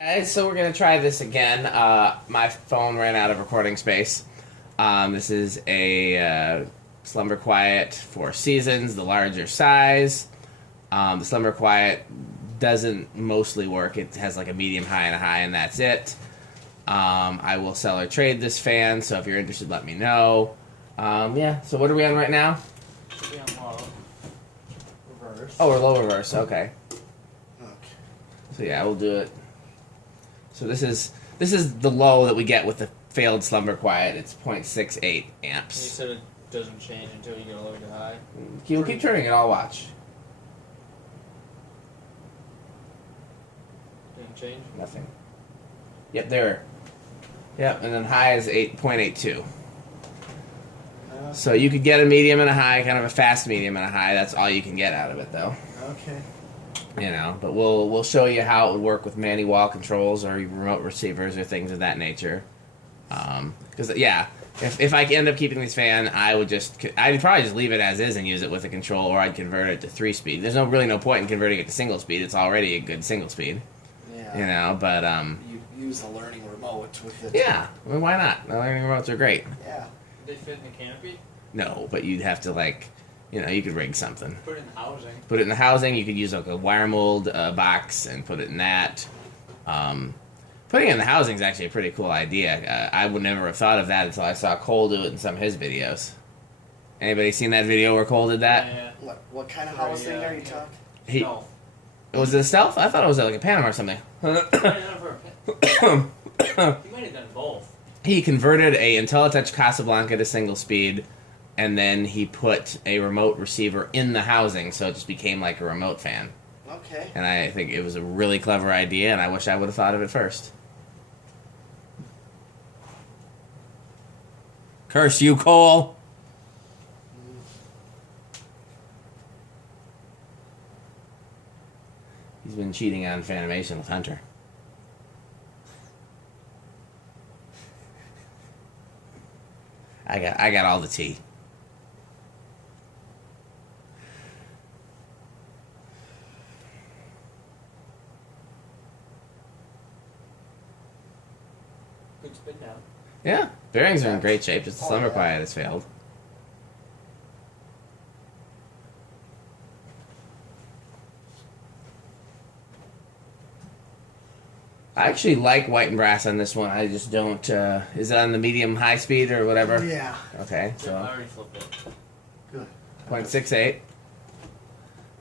Guys, so we're going to try this again. My phone ran out of recording space. This is a Slumber Quiet Four Seasons, the larger size. The Slumber Quiet doesn't mostly work. It has like a medium high and a high, and that's it. I will sell or trade this fan, so if you're interested, let me know. Yeah, so what are we on right now? Should be on low. Reverse. Oh, we're low reverse, okay. Okay. So yeah, we'll do it. So this is the low that we get with the failed Slumber Quiet. It's 0.68 And you amps. said it doesn't change until you go low to high. We'll keep turning it. I'll watch. Didn't change. Nothing. Yep, there. Yep, and then high is 8.82. So you could get a medium and a high, kind of a fast medium and a high. That's all you can get out of it, though. Okay. You know, but we'll show you how it would work with Manny wall controls or remote receivers or things of that nature. Because yeah, if I end up keeping this fan, I'd probably just leave it as is and use it with a control, or I'd convert it to 3-speed. There's really no point in converting it to single speed. It's already a good single speed. Yeah. You know, but You use a learning remote with it. yeah, I mean, why not? The learning remotes are great. Yeah. Did they fit in the canopy? No, but you'd have to you could rig something. Put it in the housing. Put it in the housing. You could use like a wire mold box and put it in that. Putting it in the housing is actually a pretty cool idea. I would never have thought of that until I saw Cole do it in some of his videos. Anybody seen that video where Cole did that? Yeah. What kind of Right, housing yeah. are you talking? He, No. was it a stealth? I thought it was like a Panama or something. He might have done both. He converted a IntelliTouch Casablanca to single speed, and then he put a remote receiver in the housing, so it just became like a remote fan. Okay. And I think it was a really clever idea, and I wish I would have thought of it first. Curse you, Cole! He's been cheating on Fanimation with Hunter. I got all the tea. Good spin down. Yeah, bearings are in great shape. Just the Oh, Slumber yeah. Quiet has failed. I actually like white and brass on this one. I just don't. Is it on the medium high speed or whatever? Yeah. Okay, I so already flipped it. Good. 0.68.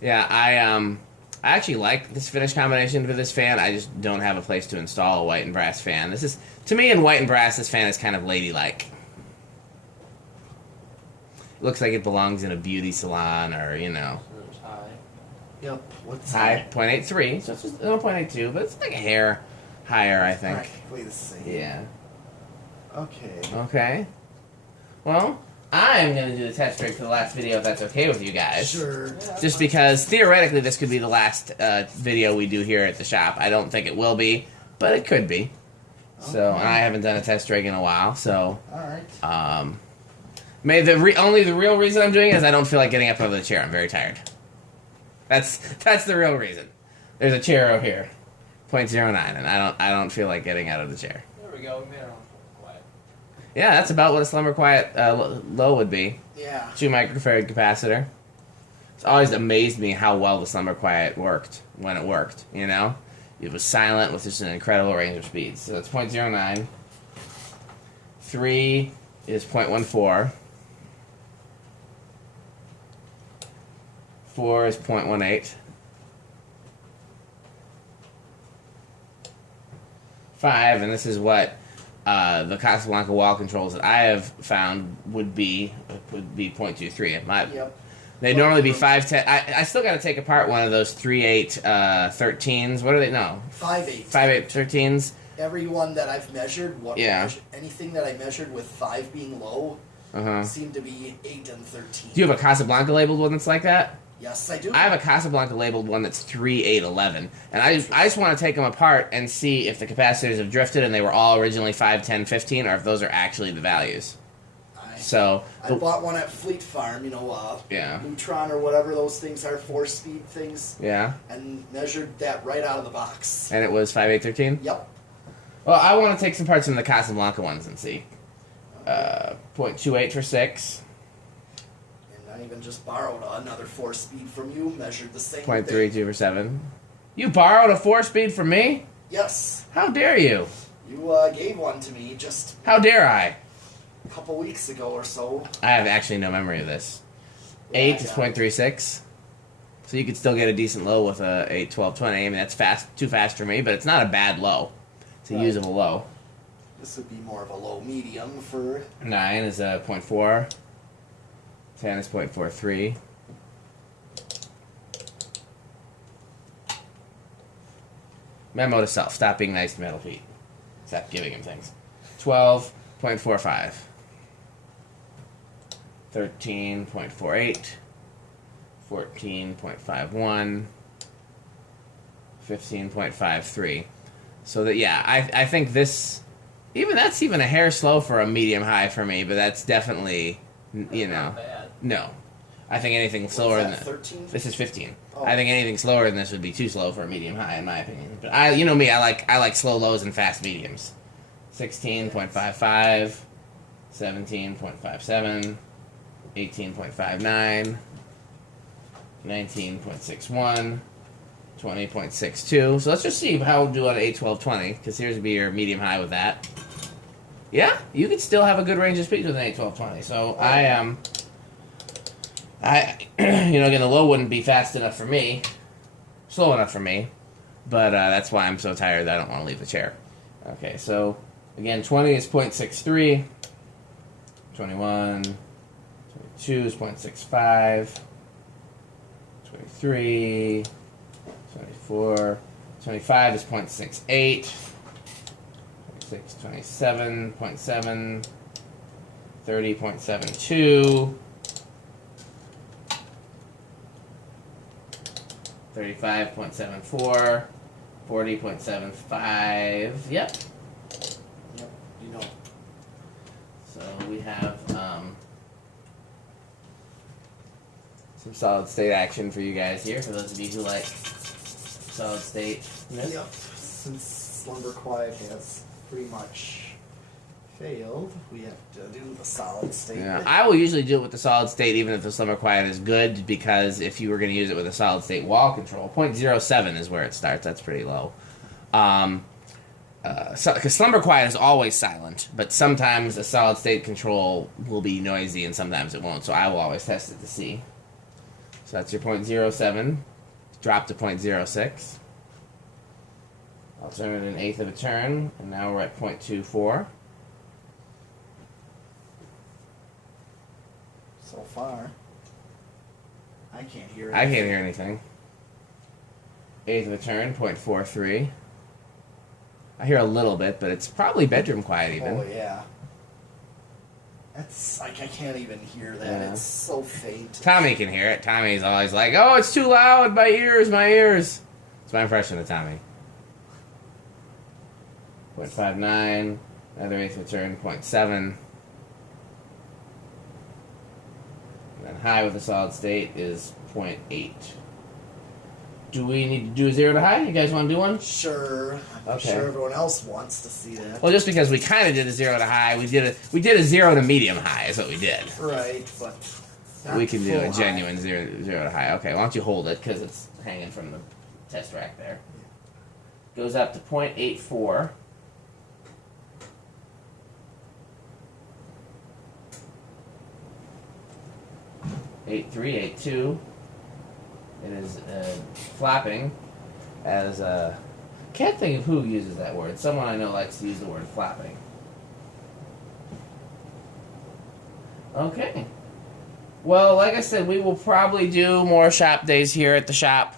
Yeah, I actually like this finish combination for this fan. I just don't have a place to install a white and brass fan. This is, to me, in white and brass, this fan is kind of ladylike. It looks like it belongs in a beauty salon or, you know. So it was high. Yep. What's High, 0.83, so it's just 0.82, but it's like a hair higher, I think. Practically the same. Yeah. Okay. Okay. Well, I'm going to do the test rig for the last video if that's okay with you guys. Sure. Yeah, that's Just fine. because theoretically this could be the last video we do here at the shop. I don't think it will be, but it could be. So, Okay. and I haven't done a test rig in a while, so All right. only the real reason I'm doing it is I don't feel like getting up out of the chair. I'm very tired. That's the real reason. There's a chair over here, 0.09, and I don't feel like getting out of the chair. There we go. We made our own quiet. Yeah, that's about what a Slumber Quiet low would be. Yeah. 2 microfarad capacitor. It's always amazed me how well the Slumber Quiet worked when it worked, you know? It was silent with just an incredible range of speeds. So it's 0.09. 3 is 0.14. 4 is 0.18. 5, and this is what the Casablanca wall controls that I have found would be 0.23. Yep. They'd normally be 510. I still got to take apart one of those 3/8 13s. What are they? No, 5/8. 5/8 13s. Every one that I've measured, Yeah. anything that I measured with 5 being low, Uh-huh. seemed to be 8 and 13. Do you have a Casablanca labeled one that's like that? Yes, I do. I have a Casablanca labeled one that's 3/811, and I just want to take them apart and see if the capacitors have drifted and they were all originally 5, 10, 15, or if those are actually the values. I So I bought one at Fleet Farm, yeah, Neutron or whatever those things are, 4-speed things, yeah, and measured that right out of the box. and it was 5/813. Yep. Well, I want to take some parts from the Casablanca ones and see. 0.28 for 6. And I even just borrowed another 4-speed from you, measured the same 0.32 thing. for 7. You borrowed a 4-speed from me? Yes. How dare you? You gave one to me just How dare I? a couple weeks ago or so. I have actually no memory of this. Yeah, 8 is yeah. 0.36. So you could still get a decent low with a 8, 12, 20. I mean, that's too fast for me, but it's not a bad low. It's a Right. usable low. This would be more of a low medium for 9 is a 0.4. 10 is 0.43. Memo to self. Stop being nice to Metal Pete. Stop giving him things. 12.45. 13.48. 14.51. 15.53. So that, yeah, I think this... That's even a hair slow for a medium high for me, but that's definitely, Not bad. no. I think anything slower than that, 13? this is 15. Oh. I think anything slower than this would be too slow for a medium high, in my opinion. But I like slow lows and fast mediums. 16.55, 17.57, 18.59, 19.61. 20.62. So let's just see how we'll do on 8, 12, 20, because here's be your medium high with that. Yeah, you could still have a good range of speeds with an 8, 12, 20. So again, the low wouldn't be fast enough for me, slow enough for me, but that's why I'm so tired that I don't want to leave the chair. Okay, so again, 20 is 0.63, 21, 22 is 0.65, 23, 24, 25 is 0.68, 26, 27.7, 30.72, 35.74, 40.75, yep. Yep, So we have some solid state action for you guys here, for those of you who like solid state. Yep. Since Slumber Quiet has pretty much failed, we have to do the solid state. Yeah, I will usually do it with the solid state, even if the Slumber Quiet is good, because if you were going to use it with a solid state wall control, 0.07 is where it starts. That's pretty low. Because Slumber Quiet is always silent, but sometimes a solid state control will be noisy and sometimes it won't, so I will always test it to see. So that's your 0.07. Drop to 0.06. I'll turn it an eighth of a turn, and now we're at 0.24. So far, I can't hear it. I can't hear anything. Eighth of a turn, 0.43. I hear a little bit, but it's probably bedroom quiet even. Oh yeah. That's like I can't even hear that. Yeah. It's so faint. Tommy can hear it. Tommy's always like, "Oh, it's too loud. My ears, my ears." It's my impression of Tommy. 0.59. Another eighth of a turn, 0.7. And then high with a solid state is 0.8. Do we need to do a 0 to high? You guys want to do one? Sure. I'm Okay. sure everyone else wants to see that. Well, just because we kind of did a 0 to high, we did a 0 to medium high is what we did. Right, but not We can do a full genuine 0 to high. Okay, why don't you hold it, because it's hanging from the test rack there. Goes up to 0.84. Eight three, 8.2. It is flapping as can't think of who uses that word. Someone I know likes to use the word flapping. Okay. Well, like I said, we will probably do more shop days here at the shop.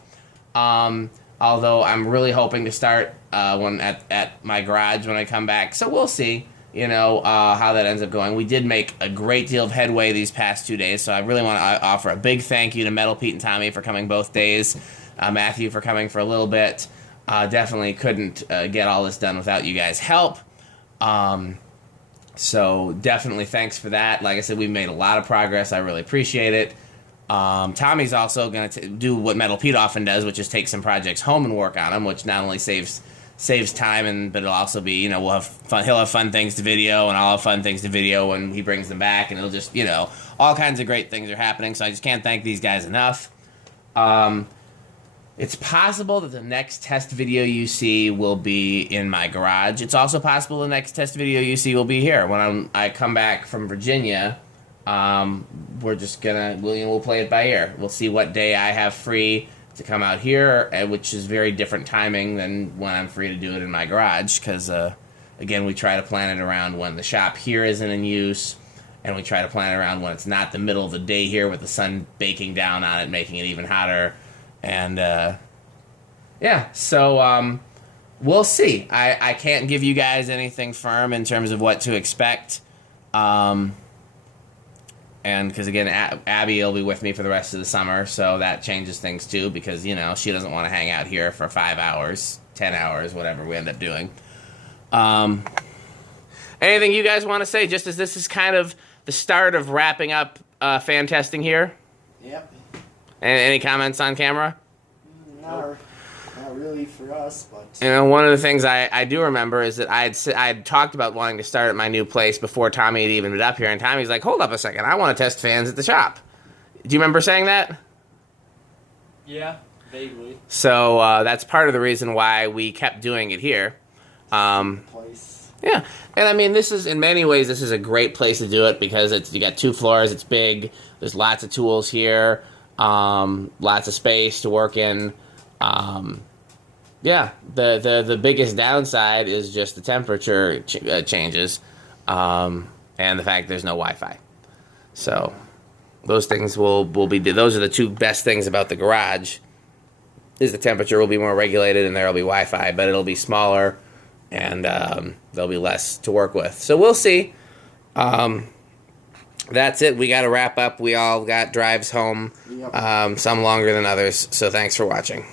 Although I'm really hoping to start one at my garage when I come back. So we'll see, how that ends up going. We did make a great deal of headway these past 2 days, so I really want to offer a big thank you to Metal Pete and Tommy for coming both days. Matthew for coming for a little bit. Definitely couldn't get all this done without you guys' help. So definitely thanks for that. Like I said, we've made a lot of progress. I really appreciate it. Tommy's also going to do what Metal Pete often does, which is take some projects home and work on them, which not only saves time, but it'll also be, you know, we'll have fun. He'll have fun things to video, and I'll have fun things to video when he brings them back, and it'll just, you know, all kinds of great things are happening. So I just can't thank these guys enough. It's possible that the next test video you see will be in my garage. It's also possible the next test video you see will be here. When I come back from Virginia, we're just gonna, we'll play it by ear. We'll see what day I have free to come out here, which is very different timing than when I'm free to do it in my garage, because, again, we try to plan it around when the shop here isn't in use, and we try to plan it around when it's not the middle of the day here with the sun baking down on it, making it even hotter. And, yeah, so, we'll see. I can't give you guys anything firm in terms of what to expect. And because, again, Abby will be with me for the rest of the summer, so that changes things, too, because, you know, she doesn't want to hang out here for 5 hours, 10 hours, whatever we end up doing. Anything you guys want to say, just as this is kind of the start of wrapping up fan testing here? Yep. Any comments on camera? Not really for us, but... You know, one of the things I do remember is that I had talked about wanting to start at my new place before Tommy had even been up here, and Tommy's like, hold up a second, I want to test fans at the shop. Do you remember saying that? Yeah, vaguely. So that's part of the reason why we kept doing it here. Place. Yeah, and I mean, this is, in many ways, this is a great place to do it because you got 2 floors, it's big, there's lots of tools here, lots of space to work in. Yeah, the biggest downside is just the temperature changes, and the fact there's no Wi-Fi. So those things will be, those are the 2 best things about the garage, is the temperature will be more regulated and there will be Wi-Fi, but it'll be smaller and there'll be less to work with. So we'll see. That's it. We got to wrap up. We all got drives home, Yep. some longer than others. So thanks for watching.